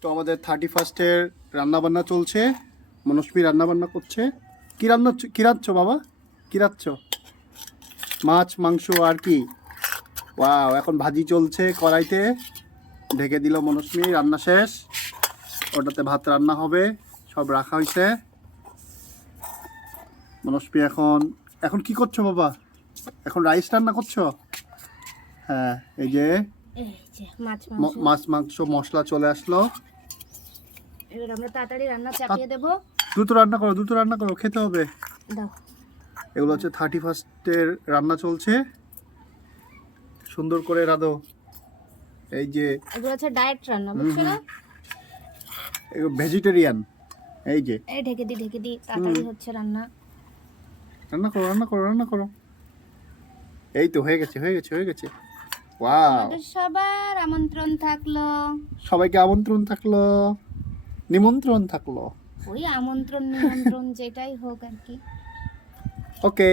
তো আমাদের 31st-এর রান্নাবান্না চলছে। মনস্বী রান্নাবান্না করছে। কি রাঁধছ বাবা? কি রাঁধছ? মাছ, মাংস আর কি? ওয়াও, এখন ভাজি চলছে কড়াইতে। ঢেকে দিল মনস্বী, রান্না শেষ। ওটাতে ভাত রান্না হবে, সব রাখা হয়েছে। মনস্বী এখন এখন কি করছো বাবা? এখন রাইস রান্না করছো? হ্যাঁ, এই যে মাছ মাংস মশলা চলে আসলো। এবার আমরা তাড়াতাড়ি রান্না চাপিয়ে দেব। দ্রুত রান্না করো, খেতে হবে। দাও। এগুলো হচ্ছে 31st-এর রান্না চলছে। সুন্দর করে রাঁধো। এই যে এগুলো হচ্ছে ডায়েট রান্না, বুঝছো না? ভেজিটেরিয়ান। এই যে এই ঢেকে দি তাড়াতাড়ি হচ্ছে রান্না। রান্না করো। এই তো হয়ে গেছে। ওয়াও, আমাদের সবার আমন্ত্রণ থাকলো। সবাইকে আমন্ত্রণ থাকলো, নিমন্ত্রণ থাকলো। ওই আমন্ত্রণ নিমন্ত্রণ যেটাই হোক আর কি। ওকে।